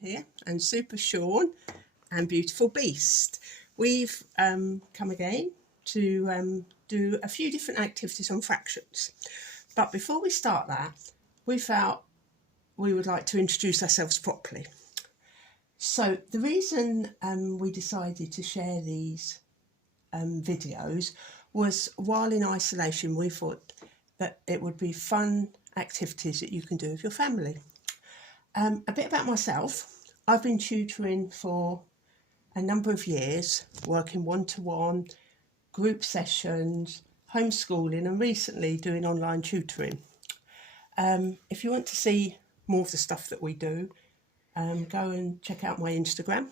here and Super Shaun and Beautiful Beast. We've come again to do a few different activities on fractions. But before we start that, we felt we would like to introduce ourselves properly. So the reason we decided to share these videos was while in isolation, we thought that it would be fun activities that you can do with your family. A bit about myself. I've been tutoring for a number of years, working one-to-one, group sessions, homeschooling, and recently doing online tutoring. If you want to see more of the stuff that we do, go and check out my Instagram.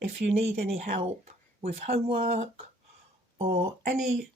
If you need any help with homework or any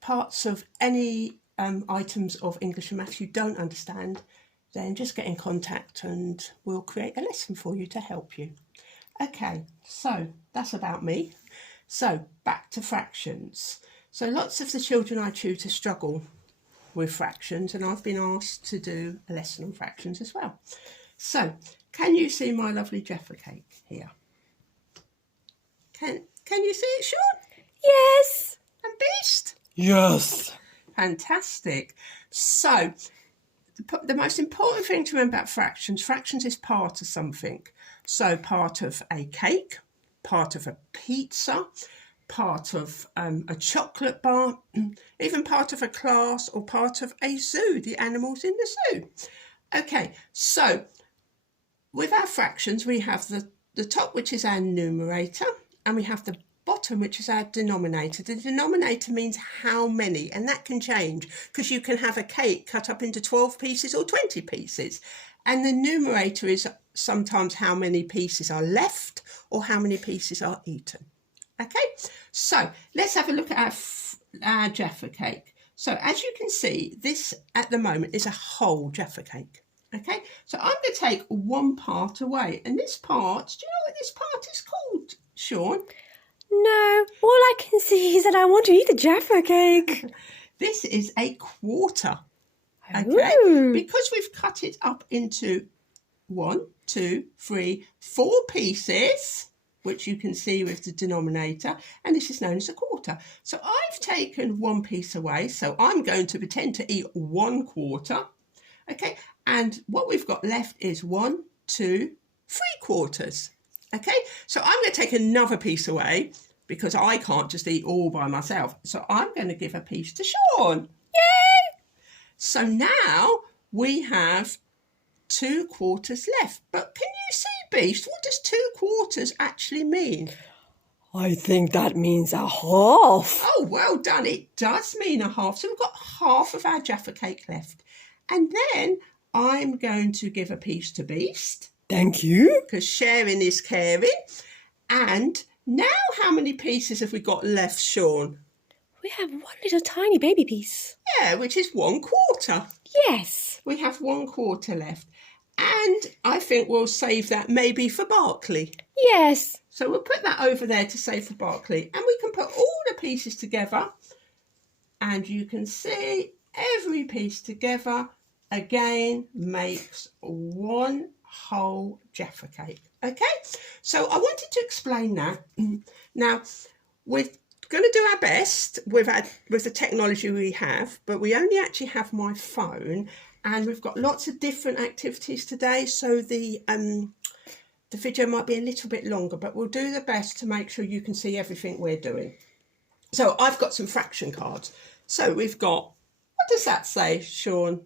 parts of any items of English and Maths you don't understand, then just get in contact and we'll create a lesson for you to help you. Okay, so that's about me. So back to fractions. So lots of the children I tutor struggle with fractions, and I've been asked to do a lesson on fractions as well. So can you see my lovely Jaffa cake here? Can you see it, Shaun? Yes. And Beast? Yes. Fantastic. So the most important thing to remember about fractions is part of something. So part of a cake, part of a pizza, part of a chocolate bar, even part of a class or part of a zoo, the animals in the zoo. Okay, so with our fractions, we have the top, which is our numerator, and we have the bottom, which is our denominator. The denominator means how many, and that can change because you can have a cake cut up into 12 pieces or 20 pieces. And the numerator is sometimes how many pieces are left or how many pieces are eaten. Okay, so let's have a look at our Jaffa cake. So as you can see, this at the moment is a whole Jaffa cake. Okay, so I'm going to take one part away, and this part, do you know what this part is called, Shaun? No, all I can see is that I want to eat the Jaffa cake. This is a quarter, okay? Ooh. Because we've cut it up into 1, 2, 3, 4 pieces, which you can see with the denominator, and this is known as a quarter. So I've taken one piece away, so I'm going to pretend to eat 1/4, okay? And what we've got left is 1, 2, 3/4. Okay, so I'm going to take another piece away because I can't just eat all by myself. So I'm going to give a piece to Shaun. Yay! So now we have 2/4 left. But can you see, Beast, what does 2/4 actually mean? I think that means a half. Oh, well done. It does mean a half. So we've got half of our Jaffa cake left. And then I'm going to give a piece to Beast. Thank you. Because sharing is caring. And now how many pieces have we got left, Shaun? We have one little tiny baby piece. Yeah, which is 1/4. Yes. We have 1/4 left. And I think we'll save that maybe for Barkley. Yes. So we'll put that over there to save for Barkley. And we can put all the pieces together. And you can see every piece together again makes one whole Jaffa cake. Okay, so I wanted to explain that. Now we're going to do our best with the technology we have, but we only actually have my phone, and we've got lots of different activities today, so the video might be a little bit longer, but we'll do the best to make sure you can see everything we're doing. So I've got some fraction cards. So we've got, what does that say, Shaun?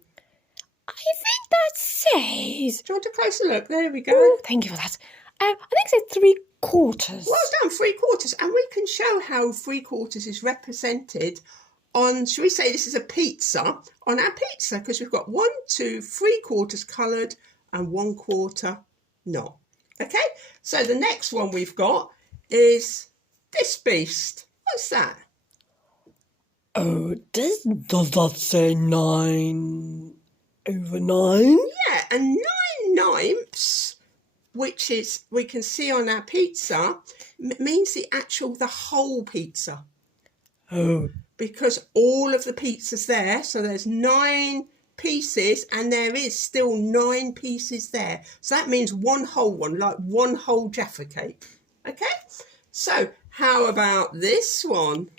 I think that says... Do you want a closer look? There we go. Oh, thank you for that. I think it says 3/4. Well done, 3/4. And we can show how 3/4 is represented on, shall we say this is a pizza, on our pizza, because we've got 1, 2, 3/4 coloured and 1/4 not. Okay, so the next one we've got is this Beast. What's that? Oh, does that say 9/9? Yeah, and 9/9, which is, we can see on our pizza, means the whole pizza. Oh. Because all of the pizza's there, so there's 9 pieces, and there is still 9 pieces there. So that means one whole one, like one whole Jaffa cake. Okay, so how about this one?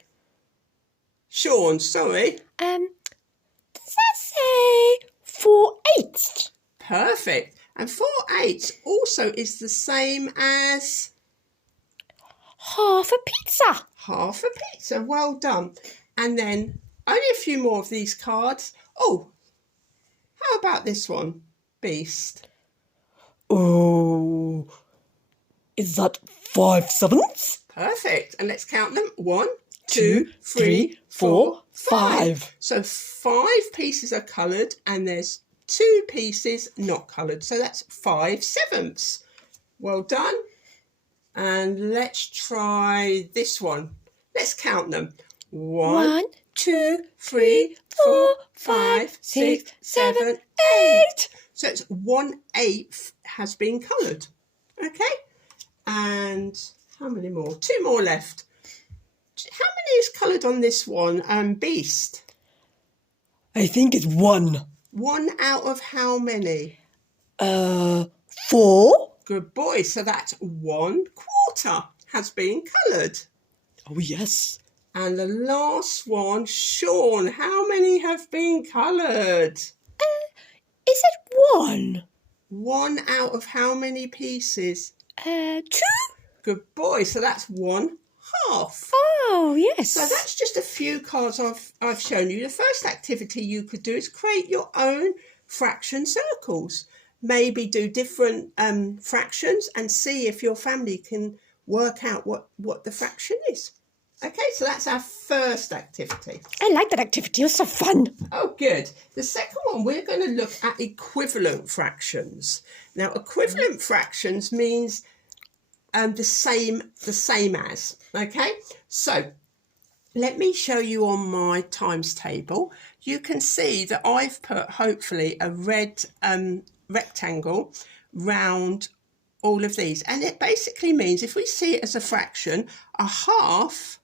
Shaun, sorry. Does that say 4/8? Perfect. And 4/8 also is the same as Half a pizza. half a pizza. Well done. And then only a few more of these cards. Oh, how about this one, Beast? Oh, is that 5/7? Perfect. And let's count them. 1, 2, 2, 3, 4, 5. 5. So 5 pieces are coloured and there's 2 pieces not coloured. So that's 5/7. Well done. And let's try this one. Let's count them. 1, 2, 3, 4, 5, 6, 7, 8. So it's 1/8 has been coloured. Okay. And how many more? 2 more left. How many is coloured on this one, Beast? I think it's 1. 1 out of how many? 4? Good boy. So that's 1/4 has been coloured. Oh, yes. And the last one, Shaun, how many have been coloured? Is it 1? 1 out of how many pieces? 2? Good boy. So that's 1/2. Oh, yes. So that's just a few cards I've shown you. The first activity you could do is create your own fraction circles. Maybe do different fractions and see if your family can work out what the fraction is. Okay, so that's our first activity. I like that activity. It was so fun. Oh, good. The second one, we're going to look at equivalent fractions. Now, equivalent fractions means the same as. Okay, so let me show you on my times table. You can see that I've put hopefully a red rectangle round all of these, and it basically means if we see it as a fraction, 1/2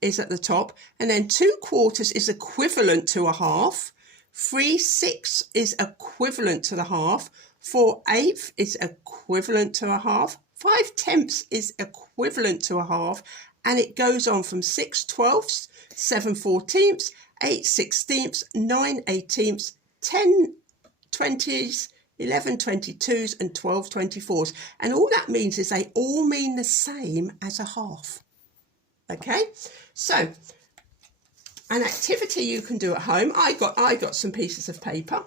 is at the top, and then 2/4 is equivalent to 1/2, 3/6 is equivalent to the half, 4/8 is equivalent to 1/2, 5/10 is equivalent to 1/2, and it goes on from 6/12, 7/14, 8/16, 9/18, 10/20, 11/22, and 12/24. And all that means is they all mean the same as 1/2. Okay, so an activity you can do at home. I got some pieces of paper,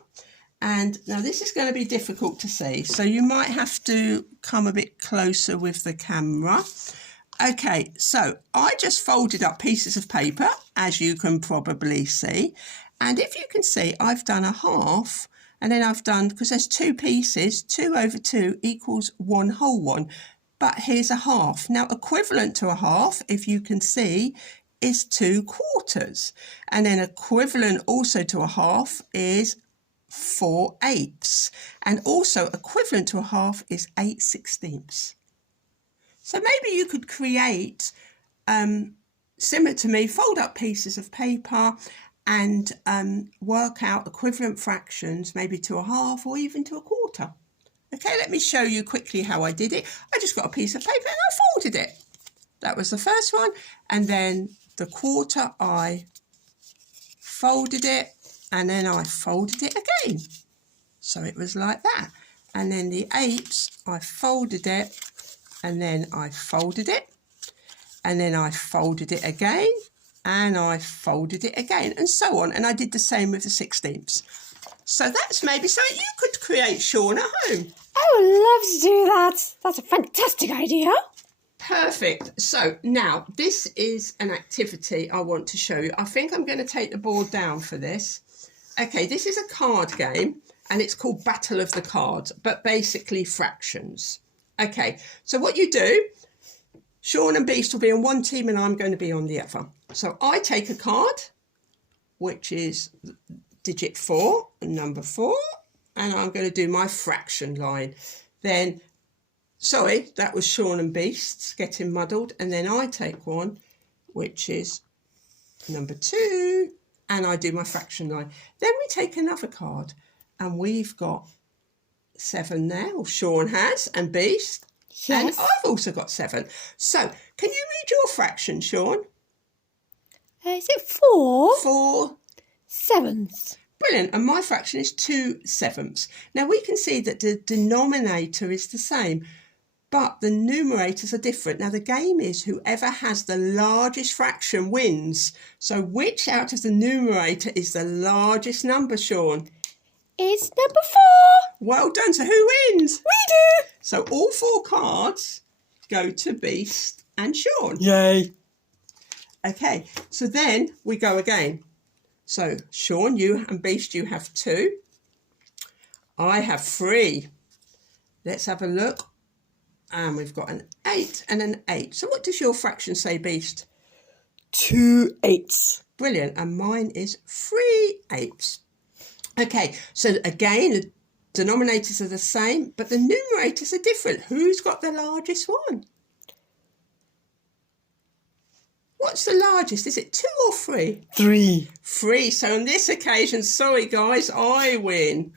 and now this is going to be difficult to see, so you might have to come a bit closer with the camera. Okay, so I just folded up pieces of paper, as you can probably see, and if you can see, I've done 1/2, and then I've done, because there's 2 pieces, 2/2 equals 1/2. But here's 1/2. Now, equivalent to 1/2, if you can see, is 2/4. And then equivalent also to 1/2 is 4/8. And also equivalent to 1/2 is 8/16. So maybe you could create, similar to me, fold up pieces of paper and work out equivalent fractions, maybe to 1/2 or even to 1/4. Okay, let me show you quickly how I did it. I just got a piece of paper and I folded it. That was the first one. And then the 1/4, I folded it and then I folded it again. So it was like that. And then the 8, I folded it and then I folded it. And then I folded it again and I folded it again and so on. And I did the same with the 16ths. So that's maybe something you could create, Shaun, at home. I would love to do that. That's a fantastic idea. Perfect. So now this is an activity I want to show you. I think I'm going to take the board down for this. Okay, this is a card game and it's called Battle of the Cards, but basically fractions. Okay, so what you do, Shaun and Beast will be on one team and I'm going to be on the other. So I take a card, which is digit 4, number 4, and I'm going to do my fraction line. Then, sorry, that was Shaun and Beast's getting muddled. And then I take one, which is number 2, and I do my fraction line. Then we take another card, and we've got 7 now. Shaun has, and Beast. Yes. And I've also got 7. So, can you read your fraction, Shaun? Is it 4 4 sevenths? Brilliant. And my fraction is 2 sevenths. Now, we can see that the denominator is the same, but the numerators are different. Now, the game is whoever has the largest fraction wins. So, which out of the numerator is the largest number, Shaun? It's number 4. Well done. So, who wins? We do. So, all 4 cards go to Beast and Shaun. Yay. Okay, so then we go again. So, Shaun, you and Beast, you have 2. I have 3. Let's have a look. And we've got an 8 and an 8. So what does your fraction say, Beast? 2 8s. Brilliant. And mine is 3 8s. Okay, so again, the denominators are the same, but the numerators are different. Who's got the largest one? What's the largest? Is it 2 or 3? 3. 3. So on this occasion, sorry guys, I win.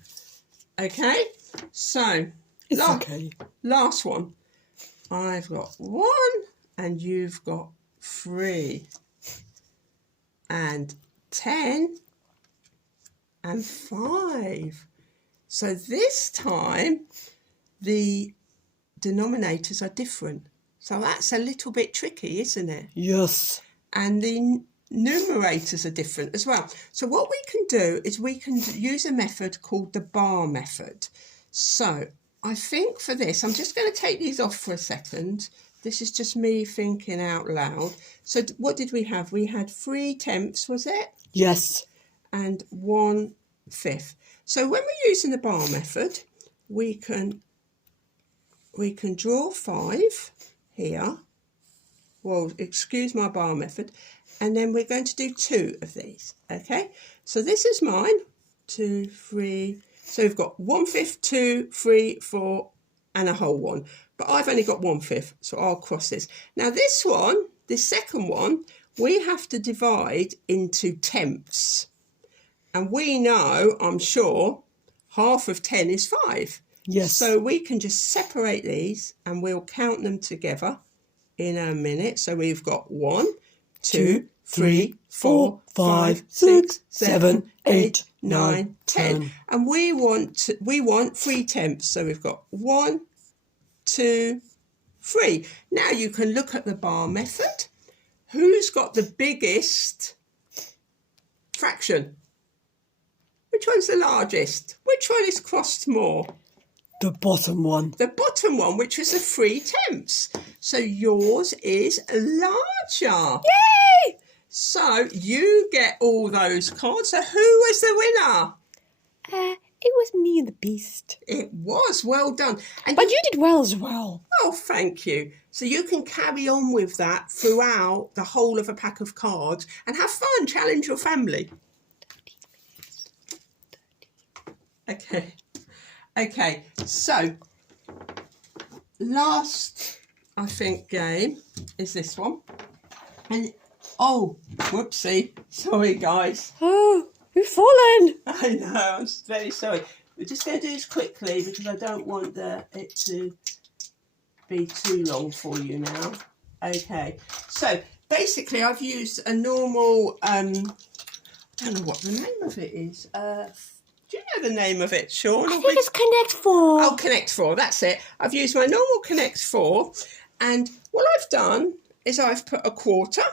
Okay, so It's okay. last one. I've got 1 and you've got 3. And 10 and 5. So this time the denominators are different. So that's a little bit tricky, isn't it? Yes. And the numerators are different as well. So what we can do is we can use a method called the bar method. So I think for this, I'm just going to take these off for a second. This is just me thinking out loud. So what did we have? We had 3 tenths, was it? Yes. And 1/5. So when we're using the bar method, we can draw 5 here. Well, excuse my bar method. And then we're going to do 2 of these. Okay, so this is mine. 2, 3. So we've got 1/5, 2, 3, 4, and a whole 1. But I've only got 1/5, so I'll cross this. Now this one, this second one, we have to divide into tenths. And we know, I'm sure, half of 10 is 5. Yes. So we can just separate these and we'll count them together in a minute. So we've got 1, 2, 3, 4, 5, 6, 7, 8, 9, 10. And we want 3 tenths. So we've got 1, 2, 3. Now you can look at the bar method. Who's got the biggest fraction? Which one's the largest? Which one is crossed more? The bottom one. The bottom one, which is a 3 tenths. So yours is larger. Yay! So you get all those cards. So who was the winner? It was me and the Beast. It was. Well done. And But you did well as well. oh, thank you. So you can carry on with that throughout the whole of a pack of cards and have fun. Challenge your family. Okay. Okay, so last, I think, game is this one. And, oh, whoopsie. Sorry, guys. Oh, we've fallen. I know, I'm very sorry. We're just going to do this quickly because I don't want it to be too long for you now. Okay, so basically I've used a normal, I don't know what the name of it is. Do you know the name of it, Shaun? I think it's Connect 4. Oh, Connect 4, that's it. I've used my normal Connect 4, and what I've done is I've put a quarter,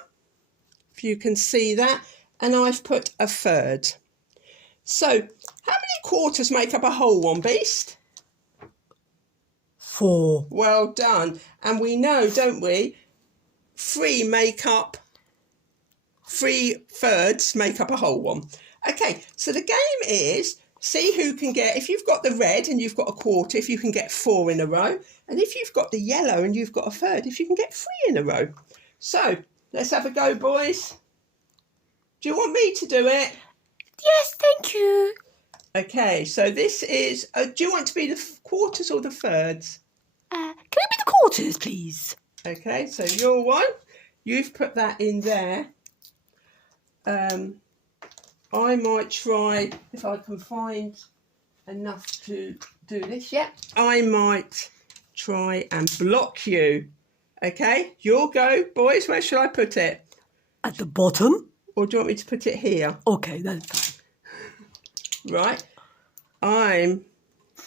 if you can see that, and I've put a third. So, how many quarters make up a whole one, Beast? 4. Well done. And we know, don't we, 3 thirds make up a whole one. Okay, so the game is, see who can get, if you've got the red and you've got a quarter, if you can get 4 in a row. And if you've got the yellow and you've got a third, if you can get 3 in a row. So, let's have a go, boys. Do you want me to do it? Yes, thank you. Okay, so this is, do you want to be the quarters or the thirds? Can we be the quarters, please? Okay, so your one, you've put that in there. I might try, if I can find enough to do this yet, I might try and block you. Okay, you'll go, boys. Where shall I put it? At the bottom? Or do you want me to put it here? Okay, that's fine. Right. I'm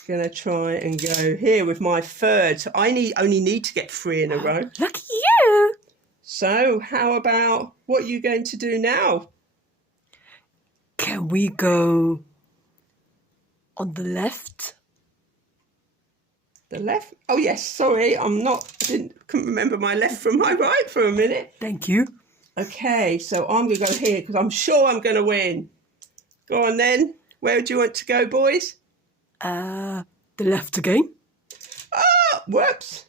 going to try and go here with my third. So I only need to get 3 in a row. Look at you. So how about what are you going to do now? Can we go on the left? The left? Oh yes, sorry, couldn't remember my left from my right for a minute. Thank you. Okay, so I'm going to go here because I'm sure I'm going to win. Go on then. Where do you want to go, boys? The left again. Oh, whoops.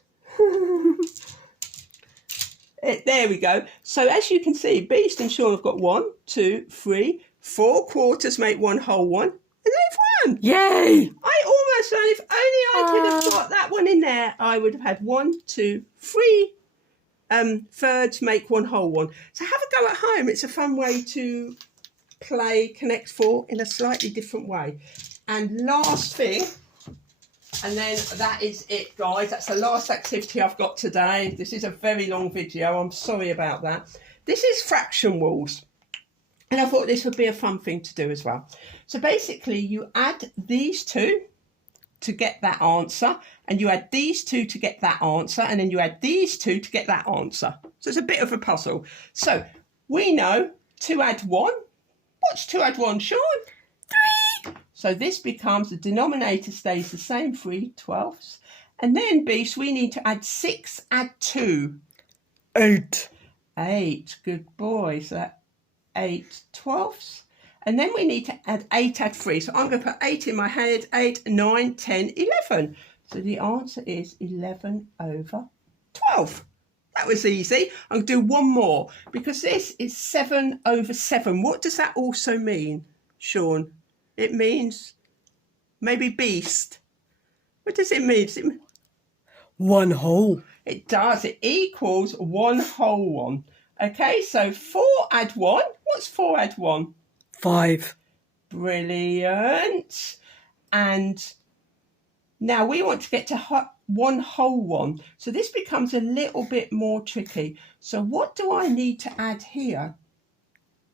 There we go. So as you can see, Beast and Shaun have got 1, 2, 3, 4 quarters make 1 whole one. And they've won. Yay! I almost won. If only I could have got that one in there, I would have had 1, 2, 3 thirds make 1 whole one. So have a go at home. It's a fun way to play Connect 4 in a slightly different way. And last thing, and then that is it, guys. That's the last activity I've got today. This is a very long video. I'm sorry about that. This is fraction walls. And I thought this would be a fun thing to do as well. So basically, you add these two to get that answer, and you add these two to get that answer, and then you add these two to get that answer. So it's a bit of a puzzle. So we know 2 add 1. What's 2 add 1, Shaun? 3. So this becomes, the denominator stays the same, 3 twelfths. And then, Beast, we need to add 6, add 2. 8. 8, good boy. So that 8 twelfths. And then we need to add 8, add 3. So I'm going to put 8 in my head, 8, 9, 10, 11. So the answer is 11 over 12. That was easy. I'm going to do one more because this is 7 over 7. What does that also mean, Shaun? It means maybe Beast. What does it mean? Does it mean? 1 whole. It does. It equals 1 whole one. Okay, so 4 add 1. What's 4 add 1? 5. Brilliant. And now we want to get to 1 whole one. So this becomes a little bit more tricky. So what do I need to add here?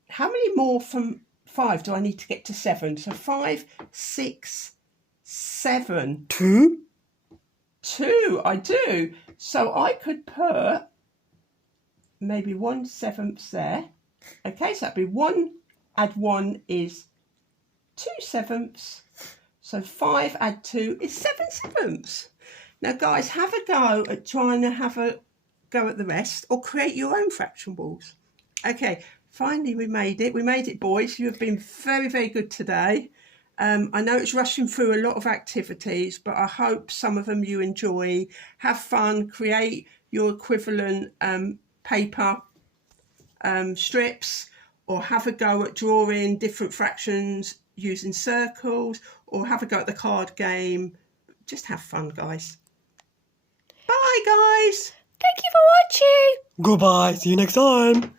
How many more from 5 do I need to get to 7? So 5, 6, 7. 2. 2, I do. So I could put maybe 1/7 there. Okay, so that'd be 1 add 1 is 2/7. So 5 add 2 is 7/7. Now, guys, have a go at trying to have a go at the rest or create your own fraction walls. Okay, finally we made it. We made it, boys. You have been very, very good today. I know it's rushing through a lot of activities, but I hope some of them you enjoy. Have fun, create your equivalent paper strips, or have a go at drawing different fractions using circles, or have a go at the card game. Just have fun, guys. Bye, guys. Thank you for watching. Goodbye. See you next time.